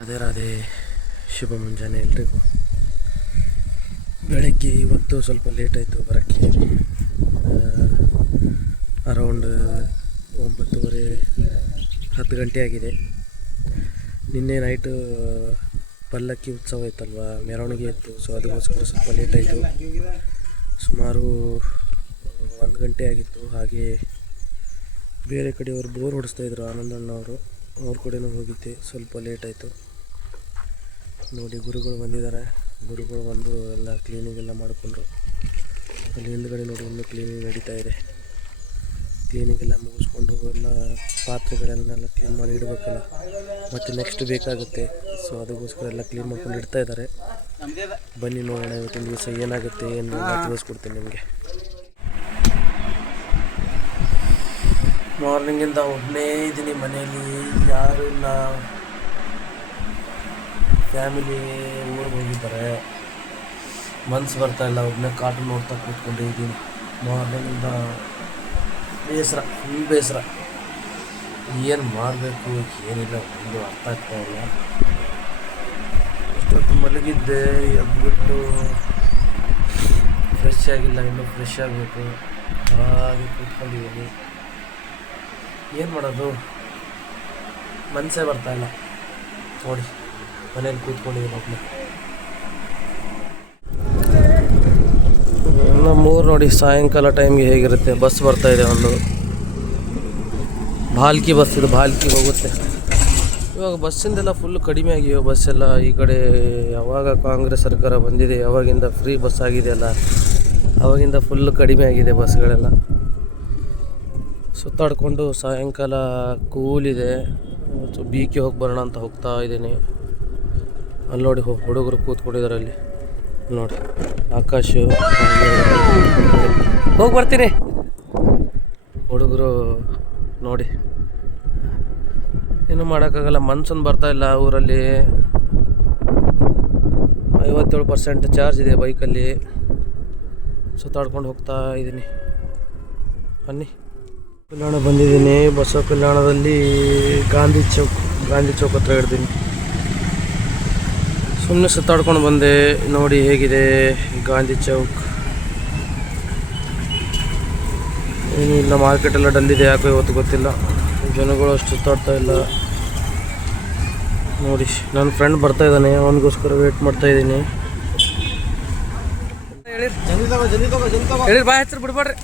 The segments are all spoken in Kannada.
ರಾಧೆ ರಾಧೆ, ಶುಭ ಮುಂಜಾನೆ ಎಲ್ರಿಗೂ. ಬೆಳಗ್ಗೆ ಇವತ್ತು ಸ್ವಲ್ಪ ಲೇಟ್ ಆಯಿತು ಬರೋಕ್ಕೆ. ಅರೌಂಡ್ 9:30 10 ಗಂಟೆ ಆಗಿದೆ. ನಿನ್ನೆ ನೈಟು ಪಲ್ಲಕ್ಕಿ ಉತ್ಸವ ಇತ್ತಲ್ವ, ಮೆರವಣಿಗೆ ಇತ್ತು. ಸೊ ಅದಕ್ಕೋಸ್ಕರ ಸ್ವಲ್ಪ ಲೇಟ್ ಆಯಿತು. ಸುಮಾರು 1 ಗಂಟೆ ಆಗಿತ್ತು. ಹಾಗೆ ಬೇರೆ ಕಡೆಯವರು ಬೋರ್ ಹೊಡಿಸ್ತಾಯಿದ್ರು, ಆನಂದಣ್ಣವರು. ಅವ್ರ ಕಡೆನೂ ಹೋಗಿದ್ದೆ, ಸ್ವಲ್ಪ ಲೇಟ್ ಆಯಿತು. ನೋಡಿ, ಗುರುಗಳು ಬಂದಿದ್ದಾರೆ. ಗುರುಗಳು ಬಂದು ಎಲ್ಲ ಕ್ಲೀನಿಂಗ್ ಎಲ್ಲ ಮಾಡಿಕೊಂಡ್ರು. ಅಲ್ಲಿ ಹಿಂದ್ಗಡೆ ನೋಡಿ ಇನ್ನೂ ಕ್ಲೀನಿಂಗ್ ನಡೀತಾ ಇದೆ. ಕ್ಲೀನಿಂಗ್ ಎಲ್ಲ ಮುಗಿಸ್ಕೊಂಡು ಎಲ್ಲ ಪಾತ್ರೆಗಳನ್ನೆಲ್ಲ ಕ್ಲೀನ್ ಮಾಡಿ ಇಡಬೇಕಲ್ಲ, ಮತ್ತು ನೆಕ್ಸ್ಟ್ ಬೇಕಾಗುತ್ತೆ. ಸೊ ಅದಕ್ಕೋಸ್ಕರ ಎಲ್ಲ ಕ್ಲೀನ್ ಮಾಡ್ಕೊಂಡು ಇಡ್ತಾ ಇದ್ದಾರೆ. ಬನ್ನಿ ನೋಡೋಣ ಇವತ್ತಿನ ದಿವಸ ಏನಾಗುತ್ತೆ ಏನು ತಿಳಿಸ್ಕೊಡ್ತೀನಿ ನಿಮಗೆ. ಮಾರ್ನಿಂಗಿಂದ ಒಬ್ಬನೇ ಇದ್ದೀನಿ ಮನೆಯಲ್ಲಿ, ಯಾರೂ ಇಲ್ಲ. ಫ್ಯಾಮಿಲಿ ಊರಿಗೆ ಹೋಗಿದ್ದಾರೆ. ಮನಸ್ಸು ಬರ್ತಾಯಿಲ್ಲ, ಒಬ್ಬನೇ ಕಾರ್ಟೂನ್ ನೋಡ್ತಾ ಕೂತ್ಕೊಂಡಿದ್ದೀನಿ. ಮಾರ್ನಿಂಗಿಂದ ಬೇಸರ, ಫುಲ್ ಬೇಸರ. ಏನು ಮಾಡಬೇಕು ಏನಿಲ್ಲ ಒಂದು ಅರ್ಥ ಆಗ್ತಾ ಇಲ್ಲ. ಅಷ್ಟೊತ್ತು ಮಲಗಿದ್ದೆ, ಎದ್ಬಿಟ್ಟು ಫ್ರೆಶ್ ಆಗಿಲ್ಲ, ಇನ್ನೂ ಫ್ರೆಶ್ ಆಗಬೇಕು. ಹಾಗೆ ಕೂತ್ಕೊಂಡಿದ್ದೀನಿ. ಏನು ಮಾಡೋದು, ಮನಸ್ಸೇ ಬರ್ತಾಯಿಲ್ಲ. ನೋಡಿ, ಮನೇಲಿ ಕೂತ್ಕೊಂಡಿದ್ದೀನಿ ಒಬ್ಬನೇ. ನಮ್ಮೂರು ನೋಡಿ ಸಾಯಂಕಾಲ ಟೈಮ್ಗೆ ಹೇಗಿರುತ್ತೆ. ಬಸ್ ಬರ್ತಾಯಿದೆ, ಒಂದು ಭಾಲ್ಕಿ ಬಸ್. ಇದು ಭಾಲ್ಕಿಗೆ ಹೋಗುತ್ತೆ. ಇವಾಗ ಬಸ್ಸಿಂದೆಲ್ಲ ಫುಲ್ ಕಡಿಮೆ ಆಗಿವೆ. ಬಸ್ಸೆಲ್ಲ ಈ ಕಡೆ ಯಾವಾಗ ಕಾಂಗ್ರೆಸ್ ಸರ್ಕಾರ ಬಂದಿದೆ ಯಾವಾಗಿಂದ ಫ್ರೀ ಬಸ್ ಆಗಿದೆಯಲ್ಲ, ಆವಾಗಿಂದ ಫುಲ್ ಕಡಿಮೆ ಆಗಿದೆ ಬಸ್ಗಳೆಲ್ಲ. ಸುತ್ತಾಡಿಕೊಂಡು ಸಾಯಂಕಾಲ ಕೂಲಿದೆ. ಮತ್ತು ಬೀಚ್ ಹೋಗಿ ಬರೋಣ ಅಂತ ಹೋಗ್ತಾ ಇದ್ದೀನಿ. ಅಲ್ಲಿ ನೋಡಿ ಹುಡುಗರು ಕೂತ್ಕೊಂಡಿದ್ದಾರೆ. ಅಲ್ಲಿ ನೋಡಿ ಆಕಾಶ, ಹೋಗಿ ಬರ್ತೀನಿ. ಹುಡುಗರು ನೋಡಿ, ಏನು ಮಾಡೋಕ್ಕಾಗಲ್ಲ, ಮನ್ಸೊಂದು ಬರ್ತಾಯಿಲ್ಲ. ಊರಲ್ಲಿ 57% ಚಾರ್ಜ್ ಇದೆ ಬೈಕಲ್ಲಿ. ಸುತ್ತಾಡ್ಕೊಂಡು ಹೋಗ್ತಾ ಇದ್ದೀನಿ. ಬನ್ನಿ, ಕಲ್ಯಾಣ ಬಂದಿದ್ದೀನಿ. ಬಸವ ಕಲ್ಯಾಣದಲ್ಲಿ ಗಾಂಧಿ ಚೌಕ್ ಹತ್ರ ಹಿಡ್ದೀನಿ. ಸುಮ್ಮನೆ ಸುತ್ತಾಡ್ಕೊಂಡು ಬಂದೆ. ನೋಡಿ ಹೇಗಿದೆ ಗಾಂಧಿ ಚೌಕ್. ಏನೂ ಇಲ್ಲ, ಮಾರ್ಕೆಟೆಲ್ಲ ಡಲ್ಲಿದೆ. ಯಾಕೋ ಇವತ್ತು ಗೊತ್ತಿಲ್ಲ, ಜನಗಳು ಅಷ್ಟು ಸುತ್ತಾಡ್ತಾ ಇಲ್ಲ. ನೋಡಿ, ನನ್ನ ಫ್ರೆಂಡ್ ಬರ್ತಾ ಇದ್ದಾನೆ, ಅವನಿಗೋಸ್ಕರ ವೇಟ್ ಮಾಡ್ತಾ ಇದ್ದೀನಿ. ಹೇಳಿ ಬಾಯ್ ಹಚ್ಚಿರಿ, ಬಿಡ್ಬೇಡ್ರಿ.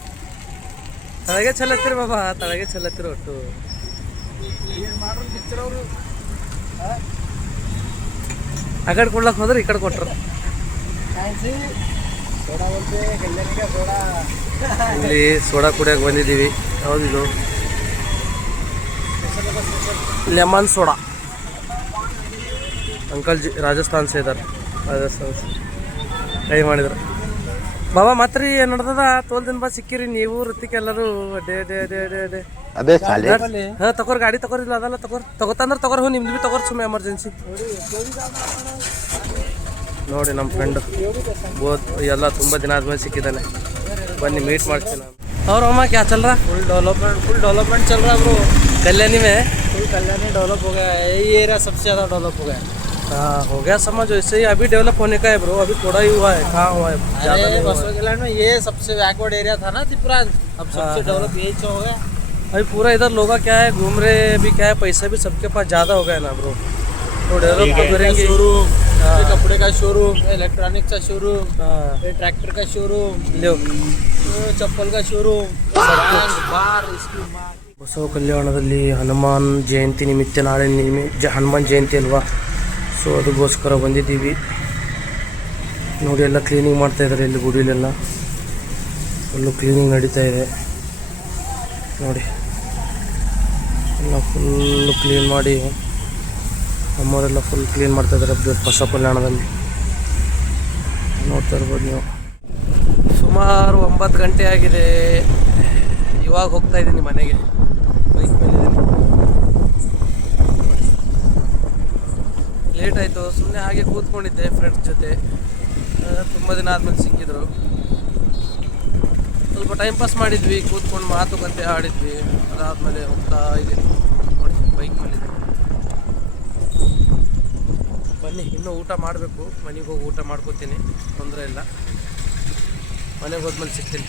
ತಳಗೆ ಚಲತ್ತೀರಿ ಬಾಬಾ, ತಳಗೆ ಚಲತ್ತೀರಿ. ಒಟ್ಟು ಆ ಕಡೆ ಕೊಡ್ಲಕ್ಕೆ ಹೋದ್ರೆ ಈ ಕಡೆ ಕೊಟ್ರು. ಇಲ್ಲಿ ಸೋಡಾ ಕುಡಿಯೋಕೆ ಬಂದಿದ್ದೀವಿ. ಯಾವುದಿದು? Lemon soda. Uncle ji Rajasthan से इधर, ರಾಜಸ್ಥಾನ್ ಕೈ ಮಾಡಿದ್ರು. ಬಾಬಾ ಮಾತ್ರಿ ಏನು ನಡ್ದದ? ತೋಲ್ ದಿನ ಬಾದ್ ಸಿಕ್ಕಿರಿ ನೀವು ಋತಿಕ್ ಎಲ್ಲರೂ. ಅದೇ ಹಾಂ, ತಗೋರ್ ಗಾಡಿ ತಗೋರಿಲ್ಲ, ಅದೆಲ್ಲ ತಗೋತಂದ್ರೆ ತಗೋರ್. ನಿಮ್ದು ಭೀ ತಗೋರ್, ಸುಮ್ಮನೆ ಎಮರ್ಜೆನ್ಸಿ. ನೋಡಿ ನಮ್ಮ ಫ್ರೆಂಡು ಎಲ್ಲ ತುಂಬ ದಿನ ಆದ್ಮೇಲೆ ಸಿಕ್ಕಿದ್ದಾನೆ. ಬನ್ನಿ ಮೀಟ್ ಮಾಡ್ತೀನಿ. और मामा क्या चल रहा? फुल डेवलपमेंट चल रहा है ब्रो. कल्याणी में फुल कल्याणी डेवलप हो गया है. ये एरिया सबसे ज़्यादा डेवलप हो गया. हाँ, हो गया समझ. वैसे ही अभी डेवलप होने का है ब्रो, अभी थोड़ा ही हुआ है. कहाँ हुआ है? ज़्यादा नहीं हुआ है. कल्याण में ये सबसे बैकवर्ड एरिया था ना त्रिपुरा, अब सबसे डेवलप यही हो गया. अभी पूरा इधर लोग क्या है, घूम रहे भी, क्या है, पैसा भी सबके पास ज़्यादा हो गया ना ब्रो. तो डेवलप तो करेंगे. शोरूम, कपड़े का शोरूम, इलेक्ट्रॉनिक्स का शोरूम, ट्रैक्टर का शोरूम, चप्पल का शोरूम, बार. ಬಸವ ಕಲ್ಯಾಣದಲ್ಲಿ ಹನುಮಾನ್ ಜಯಂತಿ ನಿಮಿತ್ತ ನಾಳೆ ಹನುಮಾನ್ ಜಯಂತಿ ಅಲ್ವಾ. ಸೊ ಅದಕ್ಕೋಸ್ಕರ ಬಂದಿದ್ದೀವಿ. ನೋಡಿ, ಎಲ್ಲ ಕ್ಲೀನಿಂಗ್ ಮಾಡ್ತಾಯಿದ್ದಾರೆ ಇಲ್ಲಿ ಗುಡಿಲೆಲ್ಲ. ಫುಲ್ಲು ಕ್ಲೀನಿಂಗ್ ನಡೀತಾ ಇದೆ ನೋಡಿ. ಎಲ್ಲ ಫುಲ್ಲು ಕ್ಲೀನ್ ಮಾಡಿ ನಮ್ಮವರೆಲ್ಲ ಫುಲ್ ಕ್ಲೀನ್ ಮಾಡ್ತಾಯಿದ್ದಾರೆ ಬಸವ ಕಲ್ಯಾಣದಲ್ಲಿ. ನೋಡ್ತಾ ಇರ್ಬೋದು ನೀವು. ಸುಮಾರು 9 ಗಂಟೆ ಆಗಿದೆ. ಇವಾಗ ಹೋಗ್ತಾ ಇದ್ದೀನಿ ಮನೆಗೆ. ಬೈಕ್ ಮೇಲಿದ್ದೀನಿ. ಲೇಟ್ ಆಯಿತು, ಸುಮ್ಮನೆ ಹಾಗೆ ಕೂತ್ಕೊಂಡಿದ್ದೆ ಫ್ರೆಂಡ್ಸ್ ಜೊತೆ. ತುಂಬ ದಿನ ಆದಮೇಲೆ ಸಿಕ್ಕಿದ್ರು. ಸ್ವಲ್ಪ ಟೈಮ್ ಪಾಸ್ ಮಾಡಿದ್ವಿ, ಕೂತ್ಕೊಂಡು ಮಾತುಕತೆ ಆಡಿದ್ವಿ. ಅದಾದಮೇಲೆ ಹೋಗ್ತಾ ಇದ್ದೀನಿ ನೋಡಿ, ಬೈಕ್ ಮೇಲಿದೆ. ಬನ್ನಿ, ಇನ್ನೂ ಊಟ ಮಾಡಬೇಕು. ಮನೆಗೆ ಹೋಗಿ ಊಟ ಮಾಡ್ಕೋತೀನಿ, ತೊಂದರೆ ಇಲ್ಲ. ಮನೆಗೆ ಹೋದ್ಮೇಲೆ ಸಿಗ್ತೀನಿ.